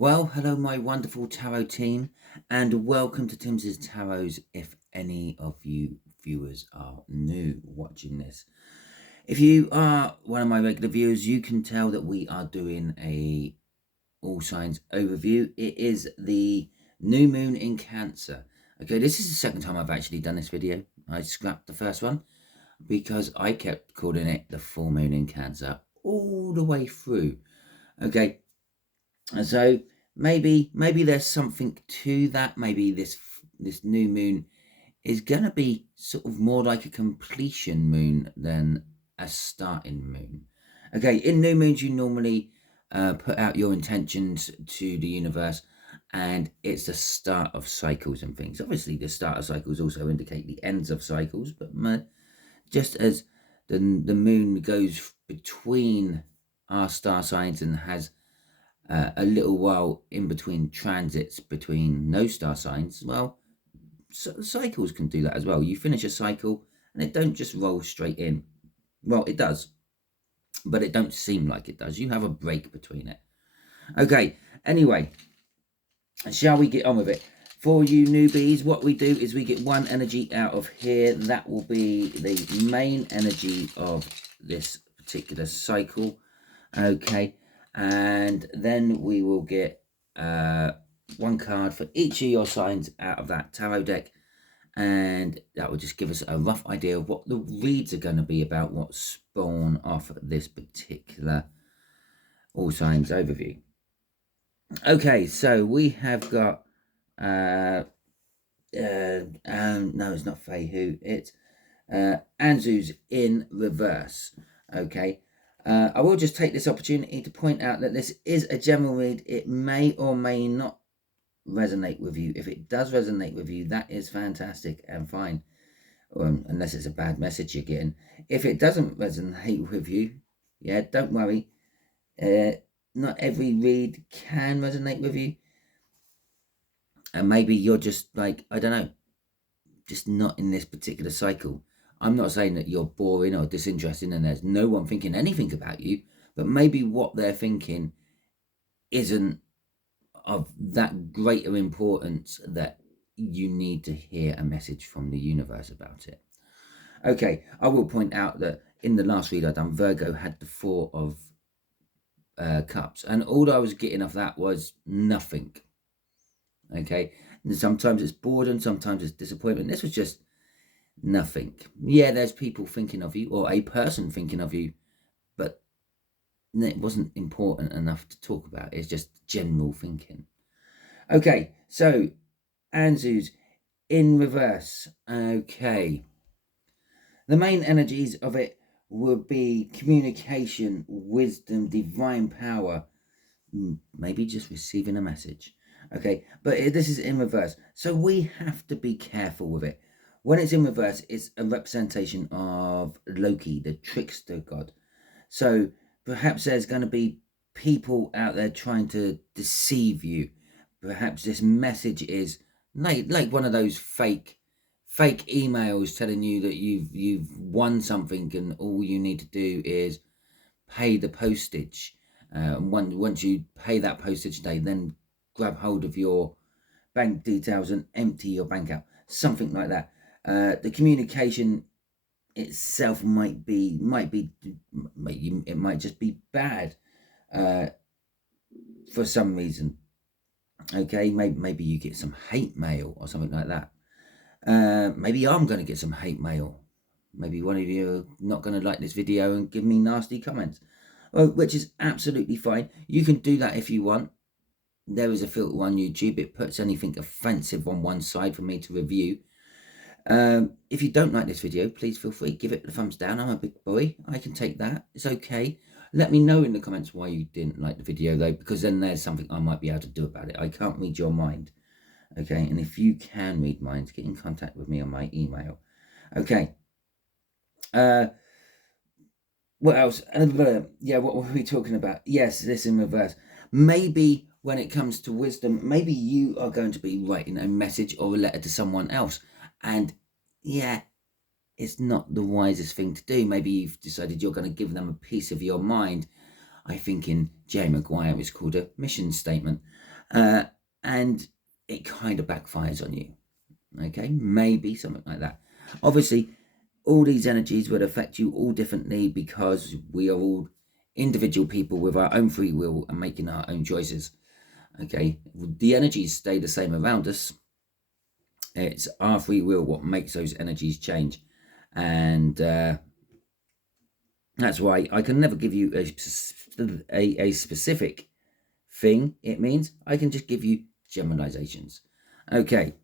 Well, hello, my wonderful tarot team, and welcome to Timsy's Tarots. If any of you viewers are new watching this, if you are one of my regular viewers, you can tell that we are doing a all signs overview. It is the new moon in Cancer. Okay, this is the second time I've actually done this video. I scrapped the first one because I kept calling it the full moon in Cancer all the way through. Okay, so maybe there's something to that. Maybe this new moon is gonna be sort of more like a completion moon than a starting moon. Okay, in new moons you normally put out your intentions to the universe, and it's the start of cycles and things. Obviously, the start of cycles also indicate the ends of cycles, but just as the moon goes between our star signs and has a little while in between transits between no star signs, well, cycles can do that as well. You finish a cycle and it don't just roll straight in. Well, it does, but it don't seem like it does. You have a break between it. Okay, anyway, shall we get on with it? For you newbies, what we do is we get one energy out of here. That will be the main energy of this particular cycle. Okay, and then we will get one card for each of your signs out of that tarot deck, and that will just give us a rough idea of what the reads are going to be about, what spawn off this particular all signs overview. Okay, so we have got no, it's not Feihu, it's Anzu's in reverse. Okay, I will just take this opportunity to point out that this is a general read. It may or may not resonate with you. If it does resonate with you, that is fantastic and fine, unless it's a bad message you're getting. If it doesn't resonate with you, yeah, don't worry. Not every read can resonate with you, and maybe you're just like, I don't know, just not in this particular cycle. I'm not saying that you're boring or disinterested and there's no one thinking anything about you, but maybe what they're thinking isn't of that greater importance that you need to hear a message from the universe about it. Okay, I will point out that in the last read I done, Virgo had the Four of Cups, and all I was getting of that was nothing. Okay, and sometimes it's boredom, sometimes it's disappointment. This was just nothing. Yeah, there's people thinking of you, or a person thinking of you, but it wasn't important enough to talk about. It's just general thinking. Okay, so Anzu's in reverse. Okay, the main energies of it would be communication, wisdom, divine power, maybe just receiving a message. Okay, but this is in reverse, so we have to be careful with it. When it's in reverse, it's a representation of Loki, the trickster god. So perhaps there's going to be people out there trying to deceive you. Perhaps this message is like one of those fake emails telling you that you've won something and all you need to do is pay the postage. Once you pay that postage, they then grab hold of your bank details and empty your bank out. Something like that. The communication itself might just be bad for some reason. Okay, maybe you get some hate mail or something like that. Maybe I'm going to get some hate mail. Maybe one of you are not going to like this video and give me nasty comments, which is absolutely fine. You can do that if you want. There is a filter on YouTube. It puts anything offensive on one side for me to review. If you don't like this video, please feel free, give it the thumbs down. I'm a big boy, I can take that, it's okay. Let me know in the comments why you didn't like the video though, because then there's something I might be able to do about it. I can't read your mind, okay? And if you can read minds, get in contact with me on my email. Okay, what else? Yeah, what were we talking about? Yes, this in reverse. Maybe when it comes to wisdom, maybe you are going to be writing a message or a letter to someone else, and yeah, it's not the wisest thing to do. Maybe you've decided you're going to give them a piece of your mind. I think in J. Maguire it's called a mission statement. and it kind of backfires on you. Okay, maybe something like that. Obviously, all these energies would affect you all differently because we are all individual people with our own free will and making our own choices. Okay, the energies stay the same around us. It's our free will what makes those energies change, and that's why I can never give you a specific thing it means. I can just give you generalizations. Okay,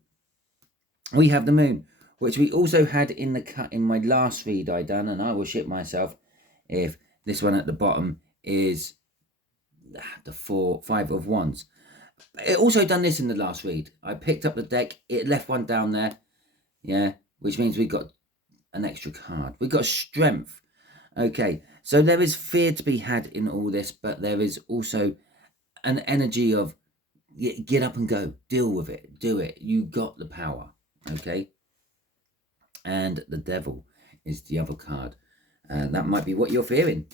we have the moon, which we also had in the cut in my last read I done, and I will shit myself if this one at the bottom is the 5 of wands. It also done this in the last read. I picked up the deck, it left one down there, yeah, which means we got an extra card. We got strength. Okay, so there is fear to be had in all this, but there is also an energy of get up and go, deal with it, do it. You got the power. Okay, and the devil is the other card. That might be what you're fearing.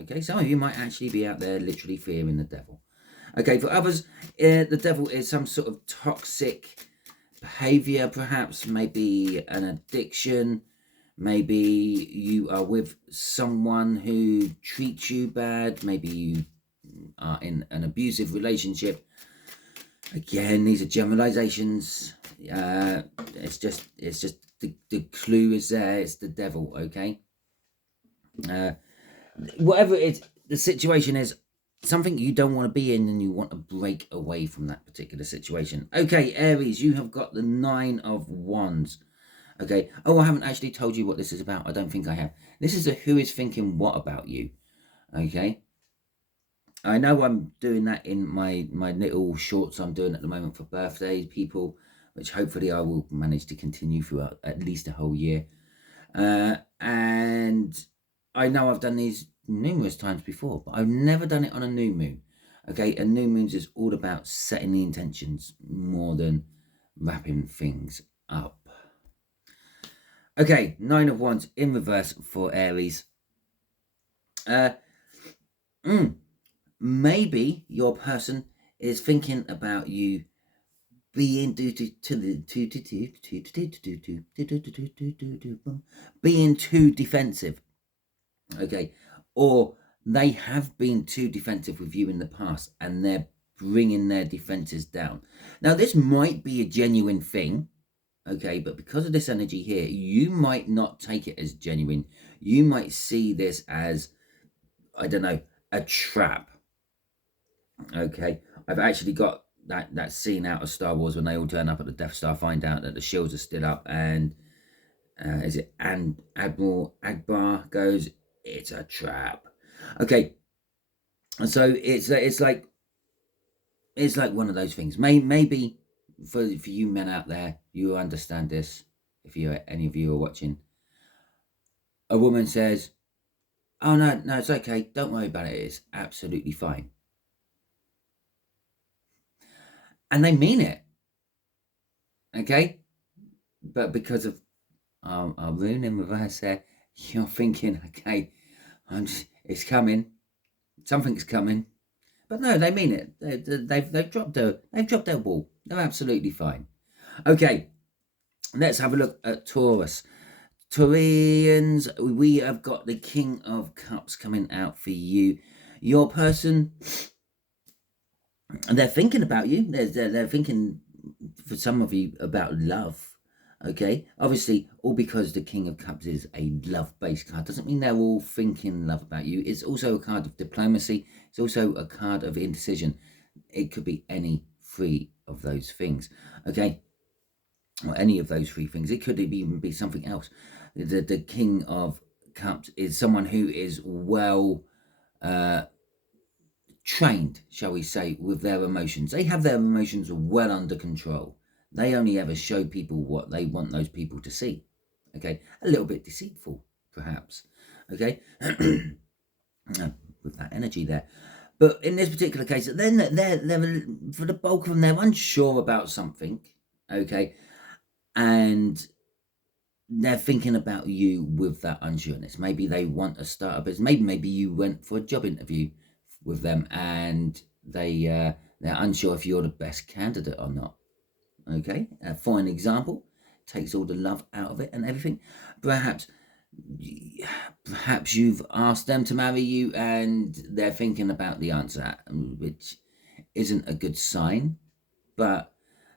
Okay, some of you might actually be out there literally fearing the devil. Okay, for others, the devil is some sort of toxic behavior, perhaps, maybe an addiction. Maybe you are with someone who treats you bad. Maybe you are in an abusive relationship. Again, these are generalizations. It's just the clue is there. It's the devil. Okay. Whatever it is, the situation is something you don't want to be in, and you want to break away from that particular situation. Okay, Aries, you have got the 9 of Wands. Okay. Oh, I haven't actually told you what this is about. I don't think I have. This is a who is thinking what about you. Okay. I know I'm doing that in my little shorts I'm doing at the moment for birthday people, which hopefully I will manage to continue throughout at least a whole year. And I know I've done these numerous times before, but I've never done it on a new moon. Okay, and new moons is all about setting the intentions more than wrapping things up. Okay, 9 of Wands in reverse for Aries. Maybe your person is thinking about you being being too defensive. Okay, or they have been too defensive with you in the past, and they're bringing their defenses down. Now, this might be a genuine thing. Okay, but because of this energy here, you might not take it as genuine. You might see this as, I don't know, a trap. Okay, I've actually got that scene out of Star Wars when they all turn up at the Death Star, find out that the shields are still up, and is it Admiral Akbar goes, "It's a trap." Okay, and so it's like one of those things. Maybe for you men out there, you understand this. If any of you are watching, a woman says, "Oh no, it's okay. Don't worry about it. It's absolutely fine," and they mean it. Okay, but because of our rune in reverse there, you're thinking, okay, it's coming, something's coming. But no, they mean it. They've dropped their wall. They're absolutely fine. Okay, let's have a look at Taurus. Taurians, we have got the King of Cups coming out for you. Your person, they're thinking about you. They're thinking, for some of you, about love. Okay, obviously, all because the King of Cups is a love-based card doesn't mean they're all thinking love about you. It's also a card of diplomacy. It's also a card of indecision. It could be any 3 of those things. Okay, or any of those 3 things. It could even be something else. The King of Cups is someone who is well trained, shall we say, with their emotions. They have their emotions well under control. They only ever show people what they want those people to see. Okay, a little bit deceitful, perhaps. Okay, with that energy there. But in this particular case, then they're for the bulk of them, they're unsure about something. Okay, and they're thinking about you with that unsureness. Maybe they want a startup business. Maybe you went for a job interview with them, and they're They're unsure if you're the best candidate or not. Okay, for an example, takes all the love out of it and everything. Perhaps you've asked them to marry you and they're thinking about the answer, which isn't a good sign, but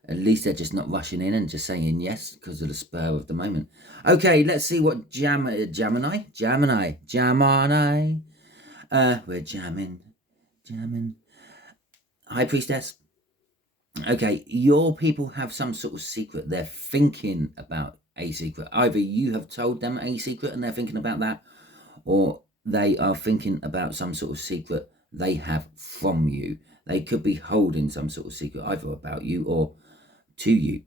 at least they're just not rushing in and just saying yes because of the spur of the moment. Okay, let's see what Gemini. We're jamming. High Priestess. Okay, your people have some sort of secret. They're thinking about a secret. Either you have told them a secret and they're thinking about that, or they are thinking about some sort of secret they have from you. They could be holding some sort of secret either about you or to you.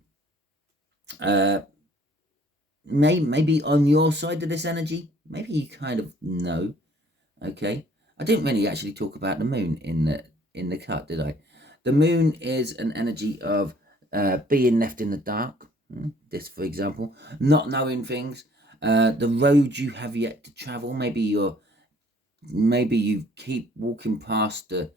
Maybe on your side of this energy, maybe you kind of know. Okay, I didn't really actually talk about the moon in the cut, did I? The moon is an energy of being left in the dark. This, for example, not knowing things, the road you have yet to travel. Maybe you keep walking past the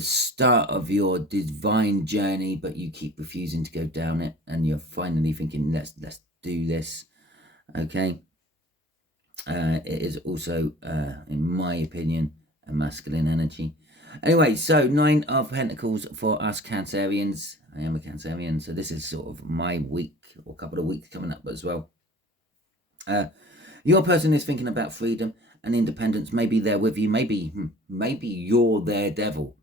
start of your divine journey, but you keep refusing to go down it, and you're finally thinking, let's do this. Okay. It is also, in my opinion, a masculine energy. Anyway, so 9 of Pentacles for us Cancerians. I am a Cancerian, so this is sort of my week or couple of weeks coming up as well. Your person is thinking about freedom and independence. Maybe they're with you. Maybe you're their devil,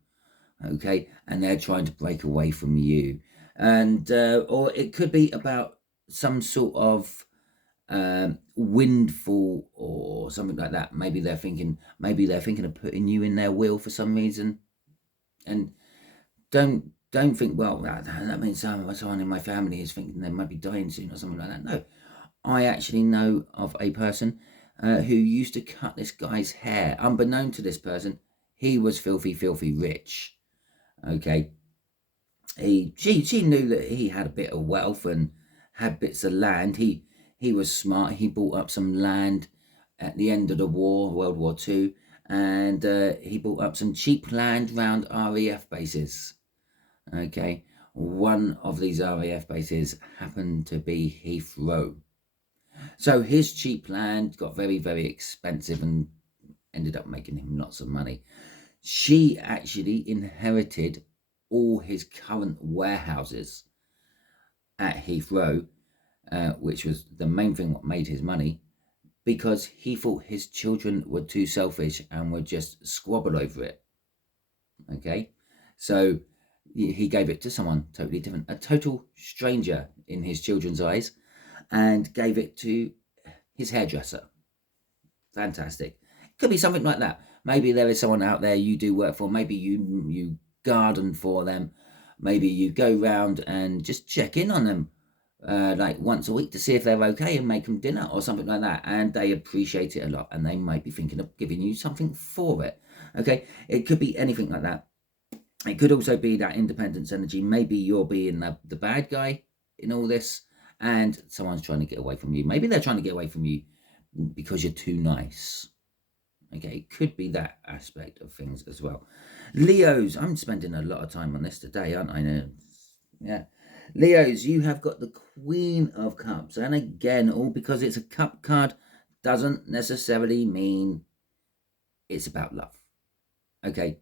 okay, and they're trying to break away from you. And or it could be about some sort of windfall or something like that. Maybe they're thinking of putting you in their will for some reason. And don't think, well, that means someone in my family is thinking they might be dying soon or something like that. No, I actually know of a person who used to cut this guy's hair. Unbeknown to this person, he was filthy rich. Okay, she knew that he had a bit of wealth and had bits of land. He was smart. He bought up some land at the end of the war, World War II, and he bought up some cheap land around RAF bases. Okay, one of these RAF bases happened to be Heathrow. So his cheap land got very, very expensive and ended up making him lots of money. She actually inherited all his current warehouses at Heathrow, which was the main thing what made his money, because he thought his children were too selfish and would just squabble over it. Okay, so he gave it to someone totally different, a total stranger in his children's eyes, and gave it to his hairdresser. Fantastic. Could be something like that. Maybe there is someone out there you do work for. Maybe you garden for them. Maybe you go round and just check in on them like once a week to see if they're okay and make them dinner or something like that, and they appreciate it a lot, and they might be thinking of giving you something for it. Okay, it could be anything like that. It could also be that independence energy. Maybe you're being the bad guy in all this and someone's trying to get away from you. Maybe they're trying to get away from you because you're too nice. Okay, it could be that aspect of things as well. Leos, I'm spending a lot of time on this today, aren't I? Yeah. Leos, you have got the Queen of Cups. And again, all because it's a cup card doesn't necessarily mean it's about love. Okay.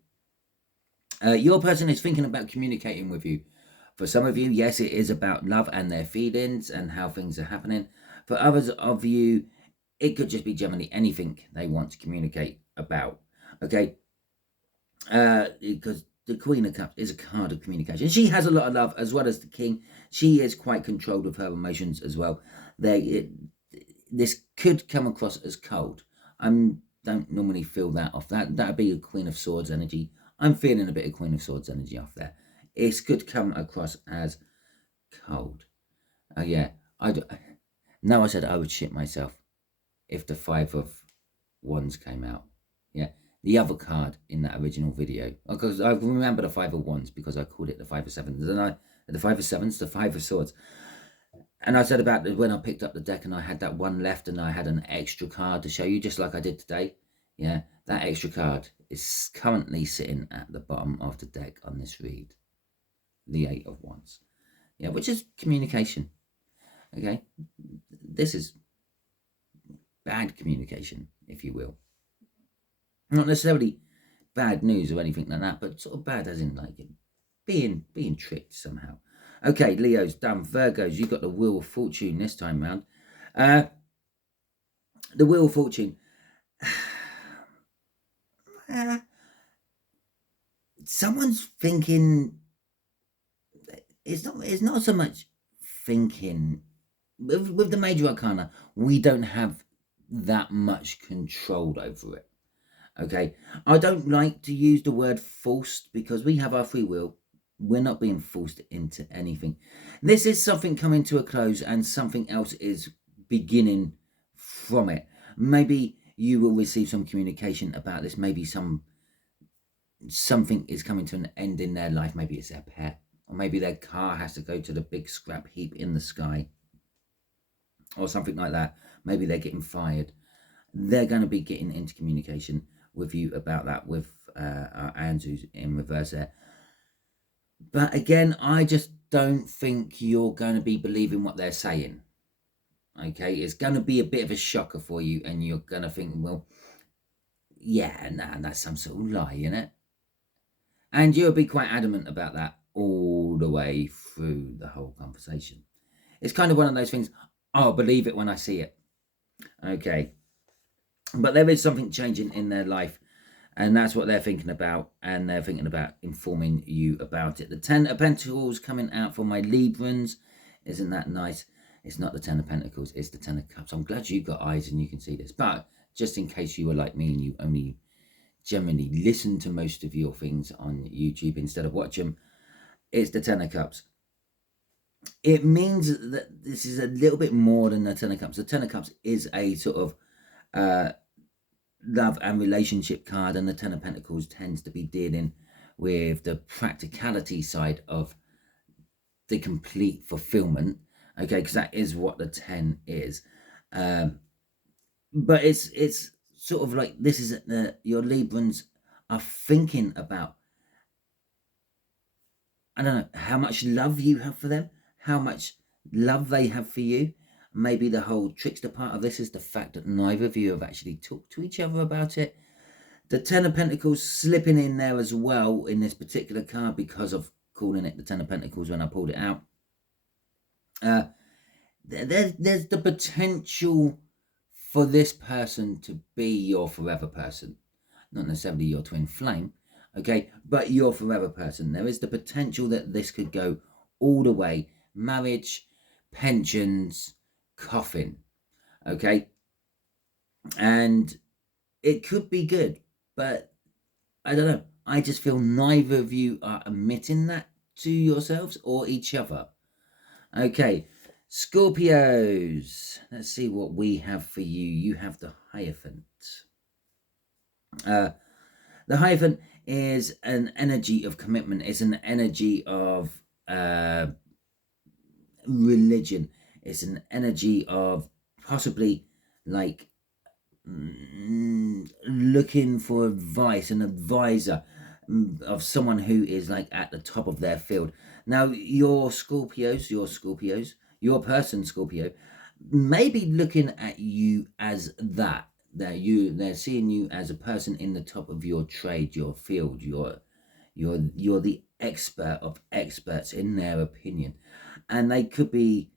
Your person is thinking about communicating with you. For some of you, yes, it is about love and their feelings and how things are happening. For others of you, it could just be generally anything they want to communicate about. Okay. Because the Queen of Cups is a card of communication. She has a lot of love as well as the King. She is quite controlled with her emotions as well. This could come across as cold. I don't normally feel that off. That'd be a Queen of Swords energy. I'm feeling a bit of Queen of Swords energy off there. It could come across as cold. Yeah. Now I said I would shit myself if the 5 of Wands came out. Yeah. The other card in that original video, because I remember the 5 of Wands because I called it the 5 of Sevens, and the 5 of Sevens, the 5 of Swords. And I said about when I picked up the deck and I had that one left and I had an extra card to show you, just like I did today. Yeah, that extra card is currently sitting at the bottom of the deck on this read. The 8 of Wands. Yeah, which is communication. Okay, this is bad communication, if you will. Not necessarily bad news or anything like that, but sort of bad as in like being tricked somehow. Okay, Leo's done. Virgos, you got the Wheel of Fortune this time round. The Wheel of Fortune. Someone's thinking. It's not so much thinking. With the Major Arcana, we don't have that much control over it. Okay, I don't like to use the word forced because we have our free will. We're not being forced into anything. This is something coming to a close and something else is beginning from it. Maybe you will receive some communication about this. Maybe something is coming to an end in their life. Maybe it's their pet, or maybe their car has to go to the big scrap heap in the sky, or something like that. Maybe they're getting fired. They're going to be getting into communication with you about that with our Anzus in reverse there. But again, I just don't think you're going to be believing what they're saying. Okay, it's going to be a bit of a shocker for you, and you're going to think, well, yeah, nah, that's some sort of lie, isn't it? And you'll be quite adamant about that all the way through the whole conversation. It's kind of one of those things, I'll believe it when I see it. Okay. But there is something changing in their life, and that's what they're thinking about, and they're thinking about informing you about it. The 10 of Pentacles coming out for my Librans. Isn't that nice? It's not the 10 of Pentacles, it's the 10 of Cups. I'm glad you've got eyes and you can see this. But just in case you were like me and you only generally listen to most of your things on YouTube instead of watch them, it's the 10 of Cups. It means that this is a little bit more than the 10 of Cups. The 10 of Cups is a sort of love and relationship card, and the 10 of Pentacles tends to be dealing with the practicality side of the complete fulfillment. Okay, because that is what the 10 is. But it's sort of like this is your Librans are thinking about, I don't know, how much love you have for them, how much love they have for you. Maybe the whole trickster part of this is the fact that neither of you have actually talked to each other about it. The 10 of Pentacles slipping in there as well in this particular card because of calling it the 10 of Pentacles when I pulled it out. There's the potential for this person to be your forever person. Not necessarily your twin flame, okay, but your forever person. There is the potential that this could go all the way. Marriage, pensions, coffin, okay? And it could be good, but I don't know. I just feel neither of you are admitting that to yourselves or each other. Okay, Scorpios. Let's see what we have for you. You have the Hierophant. The Hierophant is an energy of commitment. It's an energy of religion. It's an energy of possibly like looking for advice, an advisor of someone who is like at the top of their field. Now, your person Scorpio, may be looking at you as that. They're seeing you as a person in the top of your trade, your field. You're the expert of experts in their opinion, and they could be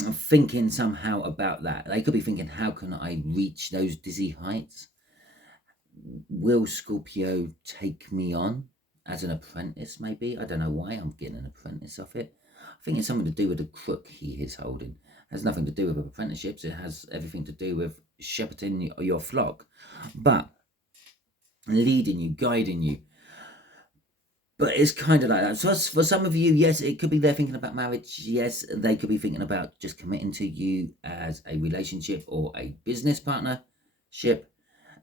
thinking somehow about that. They could be thinking, how can I reach those dizzy heights? Will Scorpio take me on as an apprentice, maybe? I don't know why I'm getting an apprentice off it. I think it's something to do with the crook he is holding. It has nothing to do with apprenticeships. It has everything to do with shepherding your flock. But leading you, guiding you. But it's kind of like that. So for some of you, yes, it could be they're thinking about marriage. Yes, they could be thinking about just committing to you as a relationship or a business partnership.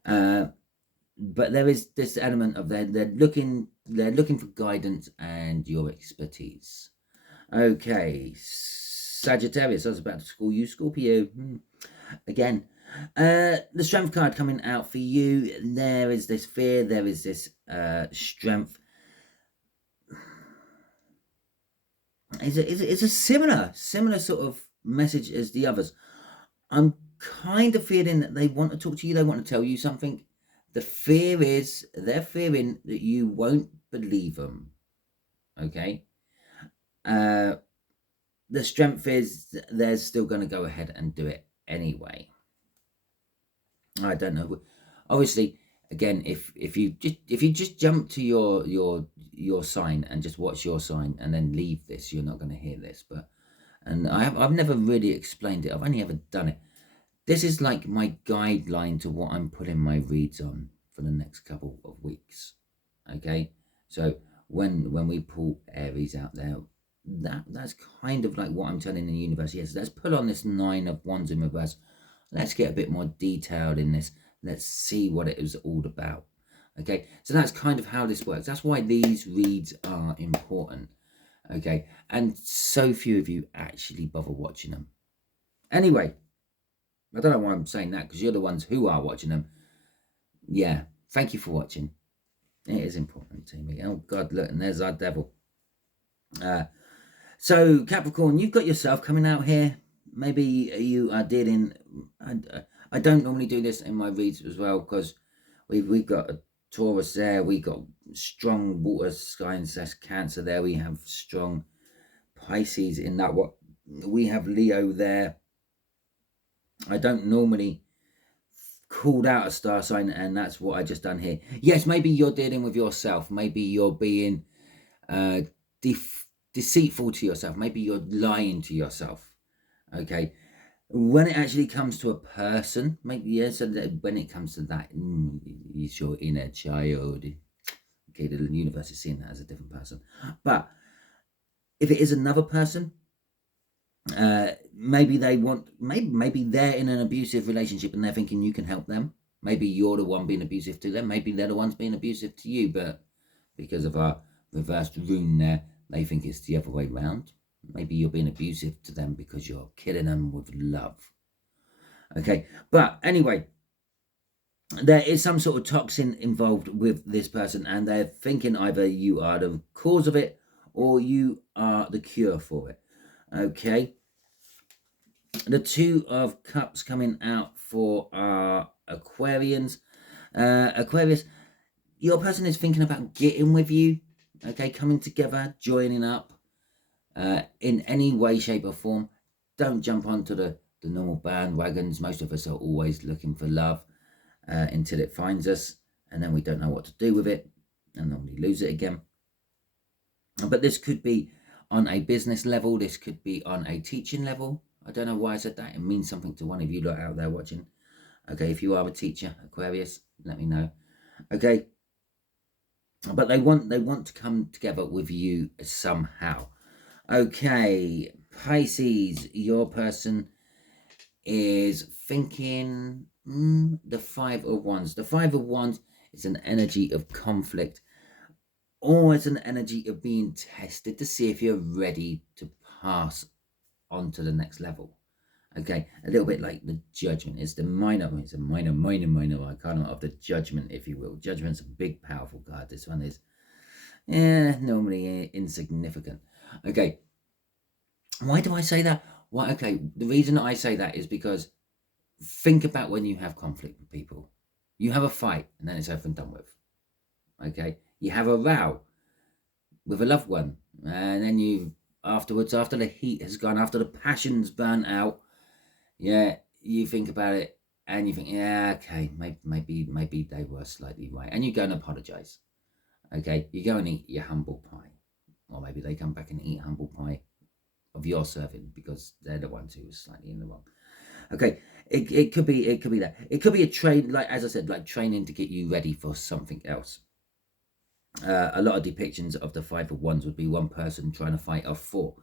But there is this element of they're looking for guidance and your expertise. Okay, Sagittarius. I was about to call you Scorpio again. The strength card coming out for you. There is this fear. There is this strength. It's a similar sort of message as the others. I'm kind of feeling that they want to talk to you. They want to tell you something. The fear is they're fearing that you won't believe them. Okay. The strength is they're still going to go ahead and do it anyway. I don't know. Obviously, again, if you just jump to your sign and just watch your sign and then leave this, you're not going to hear this. But I've never really explained it. I've only ever done it. This is like my guideline to what I'm putting my reads on for the next couple of weeks. Okay, so when we pull Aries out there, that's kind of like what I'm telling the universe. Yes, let's pull on this 9 of Wands in reverse. Let's get a bit more detailed in this. Let's see what it is all about. Okay, so that's kind of how this works. That's why these reads are important. Okay, and so few of you actually bother watching them. Anyway, I don't know why I'm saying that, because you're the ones who are watching them. Yeah, thank you for watching. It is important to me. Oh God, look, and there's our devil. So Capricorn, you've got yourself coming out here. Maybe you are dealing. I don't normally do this in my reads as well, because we've got a Taurus there. We got strong water signs. That's Cancer there. We have strong Pisces in that. What we have Leo there. I don't normally called out a star sign, and that's what I just done here. Yes, maybe you're dealing with yourself. Maybe you're being deceitful to yourself. Maybe you're lying to yourself. Okay, when it actually comes to a person, maybe yes. So when it comes to that, it's your inner child. Okay, the universe is seeing that as a different person. But if it is another person, maybe they want, maybe they're in an abusive relationship and they're thinking you can help them. Maybe you're the one being abusive to them. Maybe they're the ones being abusive to you, but because of our reversed rune there, they think it's the other way around. Maybe you're being abusive to them because you're killing them with love. Okay, but anyway, there is some sort of toxin involved with this person, and they're thinking either you are the cause of it or you are the cure for it. Okay, the 2 of Cups coming out for our Aquarians. Aquarius, your person is thinking about getting with you. Okay, coming together, joining up in any way, shape or form. Don't jump onto the normal bandwagons. Most of us are always looking for love until it finds us, and then we don't know what to do with it and normally lose it again. But this could be on a business level. This could be on a teaching level. I don't know why I said that. It means something to one of you lot out there watching. Okay, if you are a teacher, Aquarius, let me know. Okay, but they want to come together with you somehow. Okay, Pisces, your person is thinking the 5 of Wands. The 5 of Wands is an energy of conflict, or it's an energy of being tested to see if you're ready to pass on to the next level. Okay, a little bit like the Judgment. It's the minor, it's a minor arcana of the Judgment, if you will. Judgment's a big, powerful card. This one is normally insignificant. Okay, why do I say that? Well, okay, the reason I say that is because think about when you have conflict with people. You have a fight and then it's over and done with. Okay, you have a row with a loved one, and then you afterwards, after the heat has gone, after the passion's burnt out, yeah, you think about it and you think, yeah, okay, maybe they were slightly right, and you go and apologize. Okay, you go and eat your humble pie, or maybe they come back and eat humble pie of your serving because they're the ones who was slightly in the wrong. Okay, it could be that. It could be a train, like as I said, like training to get you ready for something else. A lot of depictions of the 5 of Wands would be one person trying to fight off 4,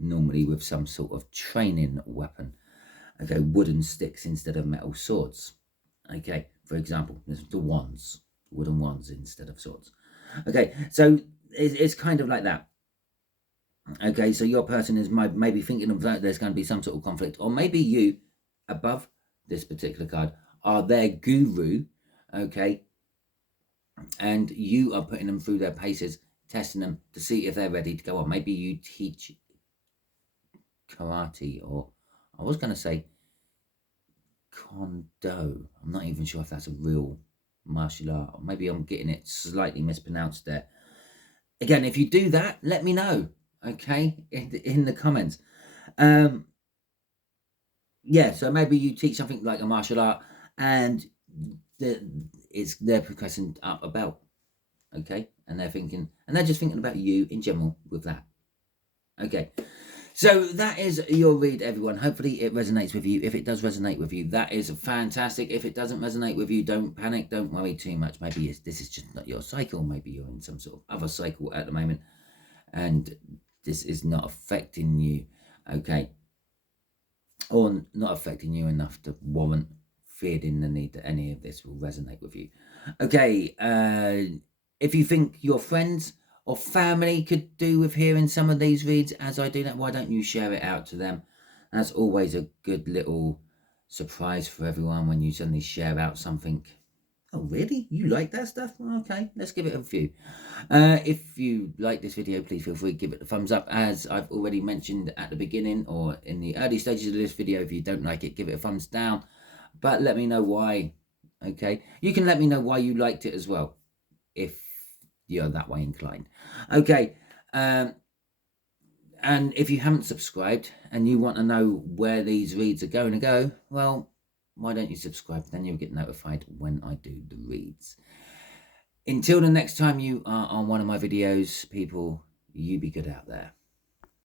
normally with some sort of training weapon. Okay, wooden sticks instead of metal swords. Okay, for example, there's the wands, wooden wands instead of swords. Okay, so it's kind of like that. Okay, so your person is maybe thinking of that there's going to be some sort of conflict, or maybe you above this particular card are their guru, okay, and you are putting them through their paces, testing them to see if they're ready to go on. Maybe you teach karate, or I was going to say kondo. I'm not even sure if that's a real martial art, or maybe I'm getting it slightly mispronounced there. Again, if you do that, let me know, okay, in the comments. Yeah, so maybe you teach something like a martial art, and they're progressing up a belt, okay, and they're just thinking about you in general with that. Okay, so that is your read, everyone. Hopefully it resonates with you. If it does resonate with you, that is fantastic. If it doesn't resonate with you, don't panic, don't worry too much. Maybe this is just not your cycle. Maybe you're in some sort of other cycle at the moment, and this is not affecting you, okay, or not affecting you enough to warrant feeling the need that any of this will resonate with you. Okay, if you think your friends or family could do with hearing some of these reads as I do that, why don't you share it out to them? That's always a good little surprise for everyone when you suddenly share out something. Oh, really? You like that stuff? Okay, let's give it a view. If you like this video, please feel free to give it a thumbs up. As I've already mentioned at the beginning or in the early stages of this video, if you don't like it, give it a thumbs down. But let me know why, okay? You can let me know why you liked it as well, if you're that way inclined. Okay, and if you haven't subscribed and you want to know where these reads are going to go, well, why don't you subscribe? Then you'll get notified when I do the reads. Until the next time you are on one of my videos, people, you be good out there.